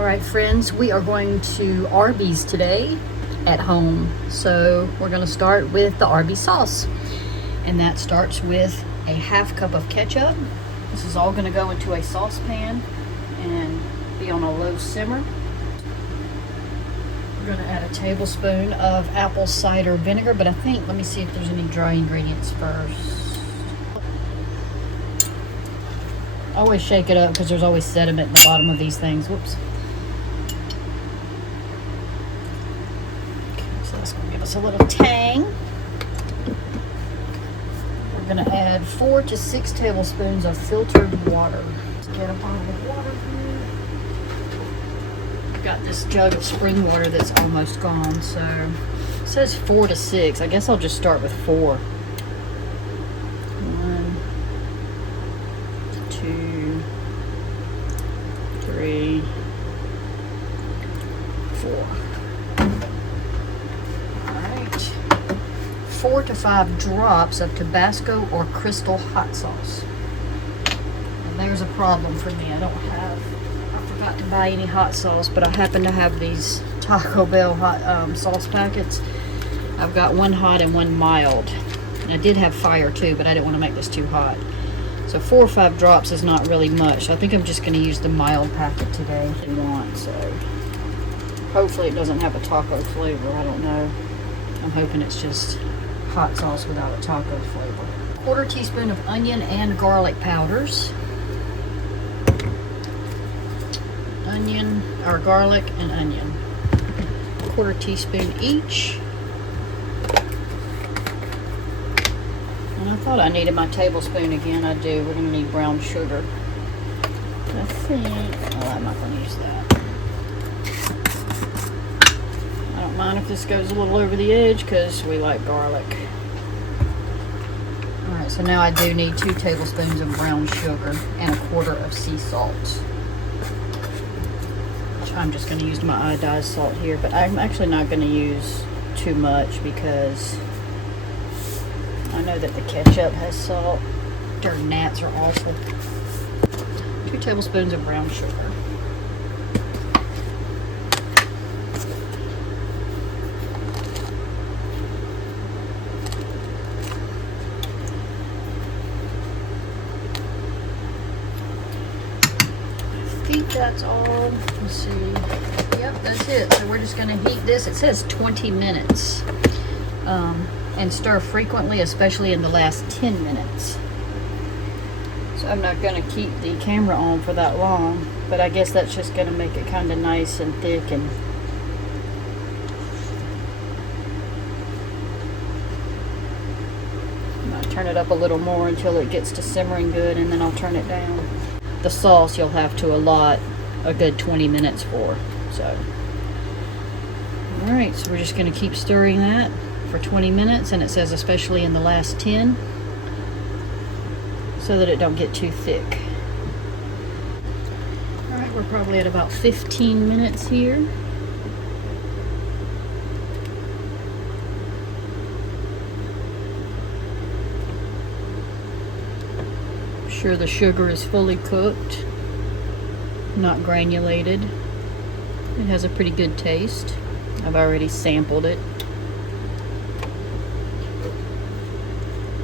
All right, friends, we are going to Arby's today at home. So we're going to start with the Arby's sauce. And that starts with a half cup of ketchup. This is all going to go into a saucepan and be on a low simmer. We're going to add a tablespoon of apple cider vinegar, but I think, let me see if there's any dry ingredients first. Always shake it up because there's always sediment in the bottom of these things. Whoops. That's going to give us a little tang. We're going to add 4 to 6 tablespoons of filtered water. Let's get a bottle of water here. I've got this jug of spring water that's almost gone, so it says 4 to 6. I guess I'll just start with 4. 1, 2, 3, 4. 4 to 5 drops of Tabasco or Crystal hot sauce. And there's a problem for me. I forgot to buy any hot sauce, but I happen to have these Taco Bell hot sauce packets. I've got one hot and one mild. And I did have fire too, but I didn't want to make this too hot. So 4 or 5 drops is not really much. I think I'm just going to use the mild packet today if you want. So hopefully it doesn't have a taco flavor. I don't know. I'm hoping it's just hot sauce without a taco flavor. 1/4 teaspoon of onion and garlic powders. Garlic and onion. 1/4 teaspoon each. And I thought I needed my tablespoon again. I do. We're going to need brown sugar. I think, I'm not going to use that. I don't mind if this goes a little over the edge because we like garlic. Alright, so now I do need 2 tablespoons of brown sugar and 1/4 of sea salt. Which I'm just going to use my iodized salt here, but I'm actually not going to use too much because I know that the ketchup has salt. Their gnats are awful. 2 tablespoons of brown sugar. I think that's all. Let's see. Yep, that's it. So we're just going to heat this. It says 20 minutes. And stir frequently, especially in the last 10 minutes. So I'm not going to keep the camera on for that long, but I guess that's just going to make it kind of nice and thick. And I'm going to turn it up a little more until it gets to simmering good, and then I'll turn it down. The sauce you'll have to allot a good 20 minutes for. So, alright, so we're just going to keep stirring that for 20 minutes, and it says especially in the last 10, so that it don't get too thick. Alright, we're probably at about 15 minutes here. Sure the sugar is fully cooked, not granulated. It has a pretty good taste. I've already sampled it.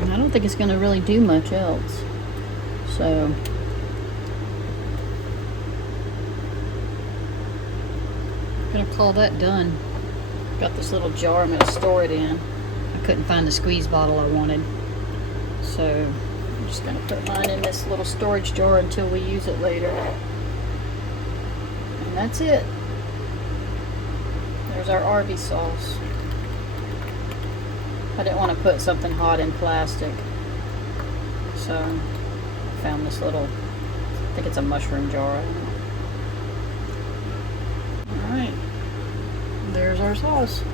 And I don't think it's going to really do much else. So I'm going to call that done. Got this little jar I'm going to store it in. I couldn't find the squeeze bottle I wanted. So I'm just going to put mine in this little storage jar until we use it later. And that's it. There's our Arby sauce. I didn't want to put something hot in plastic. So I found this little, I think it's a mushroom jar. Alright. There's our sauce.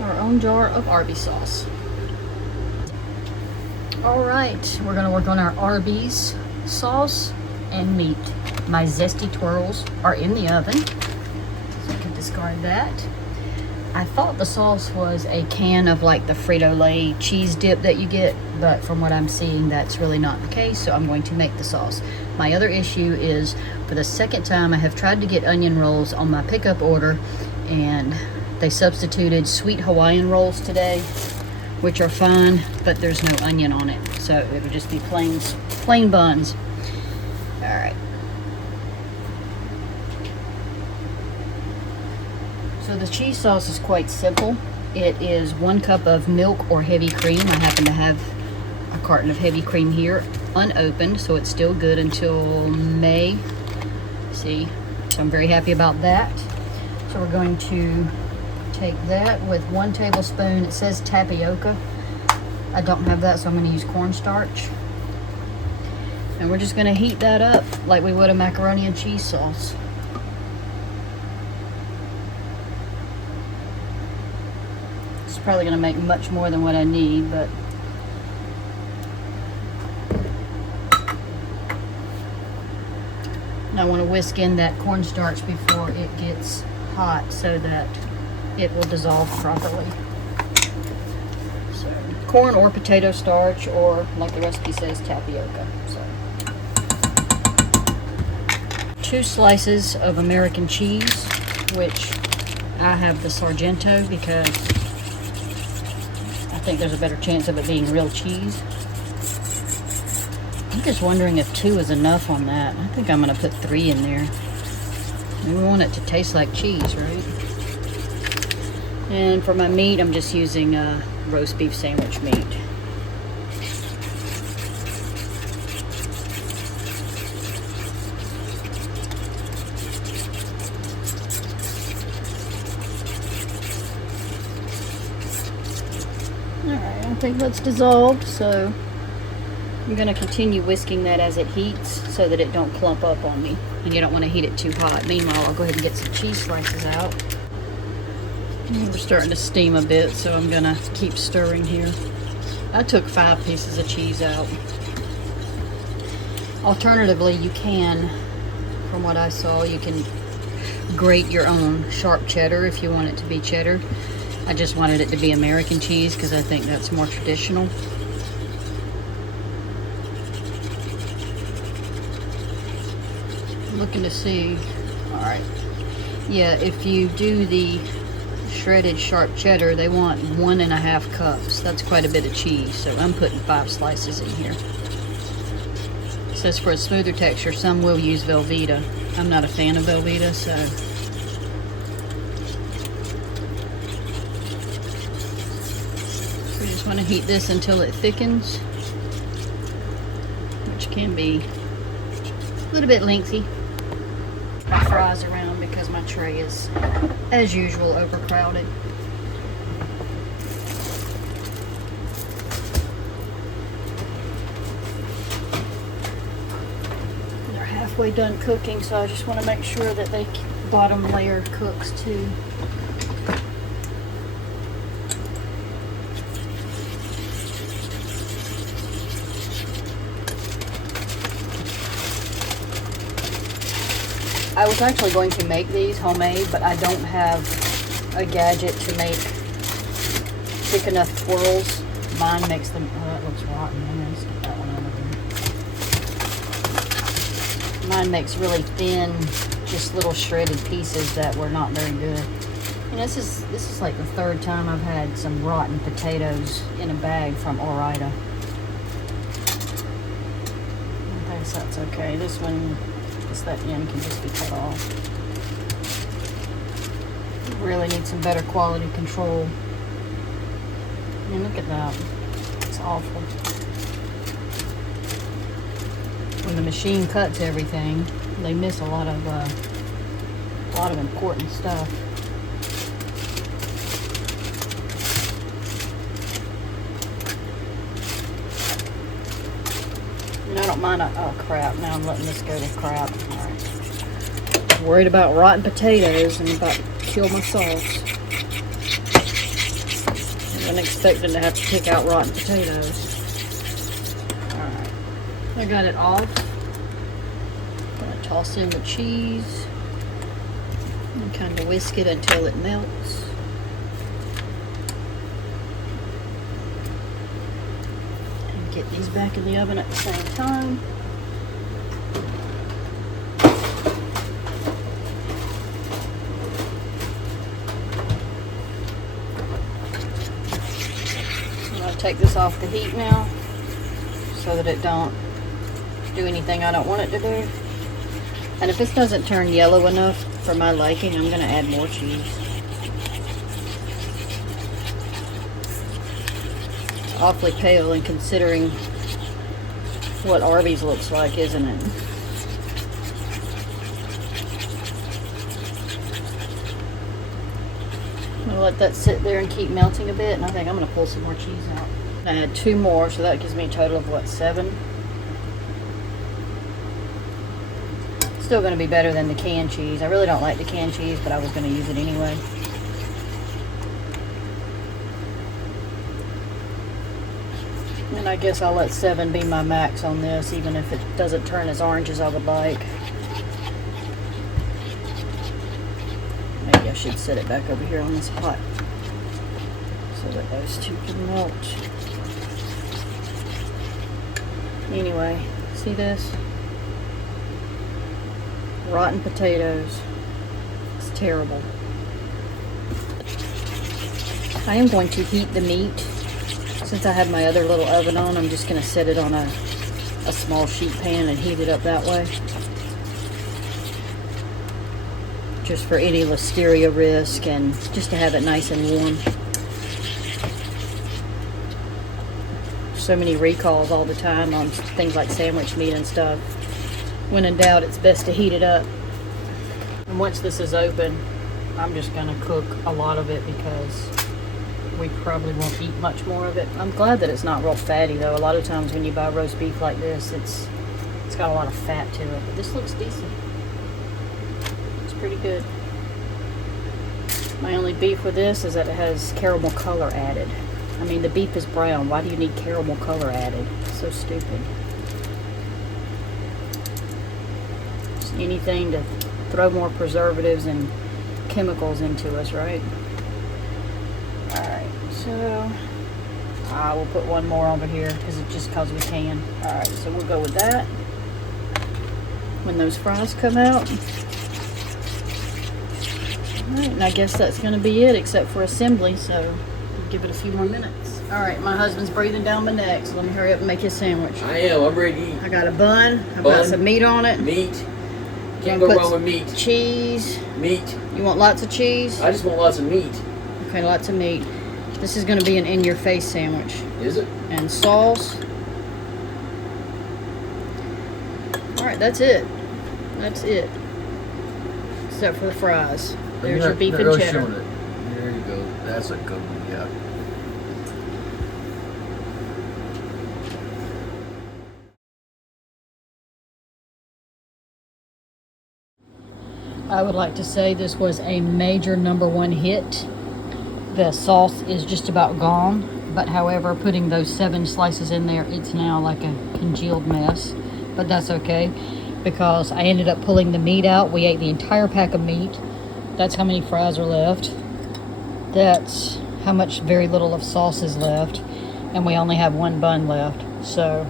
Our own jar of Arby sauce. Alright, we're going to work on our Arby's sauce and meat. My zesty twirls are in the oven, so I can discard that. I thought the sauce was a can of like the Frito-Lay cheese dip that you get, but from what I'm seeing, that's really not the case, so I'm going to make the sauce. My other issue is, for the second time, I have tried to get onion rolls on my pickup order, and they substituted sweet Hawaiian rolls today, which are fine, but there's no onion on it, so it'll just be plain buns. All right. So the cheese sauce is quite simple. It is 1 cup of milk or heavy cream. I happen to have a carton of heavy cream here, unopened, so it's still good until May. See, so I'm very happy about that. So we're going to take that with 1 tablespoon. It says tapioca. I don't have that, so I'm going to use cornstarch. And we're just going to heat that up like we would a macaroni and cheese sauce. Probably going to make much more than what I need, but I want to whisk in that cornstarch before it gets hot so that it will dissolve properly. So corn or potato starch, or like the recipe says, tapioca. So 2 slices of American cheese, which I have the Sargento because I think there's a better chance of it being real cheese. I'm just wondering if 2 is enough on that. I think I'm going to put 3 in there. We want it to taste like cheese, right? And for my meat, I'm just using roast beef sandwich meat. Alright, I think that's dissolved, so I'm going to continue whisking that as it heats so that it don't clump up on me. And you don't want to heat it too hot. Meanwhile, I'll go ahead and get some cheese slices out. We're starting to steam a bit, so I'm going to keep stirring here. I took 5 pieces of cheese out. Alternatively, you can, from what I saw, you can grate your own sharp cheddar if you want it to be cheddar. I just wanted it to be American cheese because I think that's more traditional. Looking to see. All right. Yeah, if you do the shredded sharp cheddar, they want 1.5 cups. That's quite a bit of cheese, so I'm putting 5 slices in here. It says for a smoother texture, some will use Velveeta. I'm not a fan of Velveeta, so we just want to heat this until it thickens, which can be a little bit lengthy. My fries around because my tray is, as usual, overcrowded. They're halfway done cooking, so I just want to make sure that the bottom layer cooks too. I was actually going to make these homemade, but I don't have a gadget to make thick enough twirls. Mine makes them, oh, that looks rotten. Let's get that one out of there. Mine makes really thin, just little shredded pieces that were not very good. And this is like the 3rd time I've had some rotten potatoes in a bag from Ore-Ida. I guess that's okay. This one, that end can just be cut off. Really need some better quality control. I mean, look at that. It's awful. When the machine cuts everything, they miss a lot of important stuff. And I don't mind oh crap, now I'm letting this go to crap. Alright. Worried about rotten potatoes and about to kill my sauce. I wasn't expecting to have to pick out rotten potatoes. Alright. I got it off. I'm going to toss in the cheese and kind of whisk it until it melts. these back in the oven at the same time. I'm going to take this off the heat now so that it don't do anything I don't want it to do. And if this doesn't turn yellow enough for my liking, I'm going to add more cheese. It's awfully pale in considering what Arby's looks like, isn't it? I'm going to let that sit there and keep melting a bit, and I think I'm going to pull some more cheese out. I add 2 more, so that gives me a total of, what, 7? Still going to be better than the canned cheese. I really don't like the canned cheese, but I was going to use it anyway. And I guess I'll let 7 be my max on this, even if it doesn't turn as orange as I would like. Maybe I should set it back over here on this pot so that those two can melt. Anyway, see this? Rotten potatoes. It's terrible. I am going to heat the meat. Since I have my other little oven on, I'm just going to set it on a small sheet pan and heat it up that way. Just for any listeria risk and just to have it nice and warm. So many recalls all the time on things like sandwich meat and stuff. When in doubt, it's best to heat it up. And once this is open, I'm just going to cook a lot of it because we probably won't eat much more of it. I'm glad that it's not real fatty though. A lot of times when you buy roast beef like this, it's got a lot of fat to it. But this looks decent. It's pretty good. My only beef with this is that it has caramel color added. I mean, the beef is brown. Why do you need caramel color added? It's so stupid. Just anything to throw more preservatives and chemicals into us, right? Alright, so I will put one more over here just because we can. Alright, so we'll go with that. When those fries come out. Alright, and I guess that's going to be it except for assembly, so we'll give it a few more minutes. Alright, my husband's breathing down my neck, so let me hurry up and make his sandwich. I am, I'm ready to eat. I got a bun. I've got some meat on it. Meat. Can't go wrong with meat. Cheese. Meat. You want lots of cheese? I just want lots of meat. Okay, lots of meat. This is going to be an in-your-face sandwich. Is it? And sauce. Alright, that's it. That's it. Except for the fries. There's your beef and cheddar. There you go. That's a good one, yeah. I would like to say this was a major #1 hit. The sauce is just about gone, but however, putting those 7 slices in there, it's now like a congealed mess. But that's okay, because I ended up pulling the meat out. We ate the entire pack of meat. That's how many fries are left. That's how much very little of sauce is left. And we only have 1 bun left. So,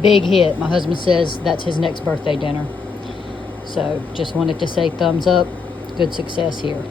big hit. My husband says that's his next birthday dinner. So, just wanted to say thumbs up. Good success here.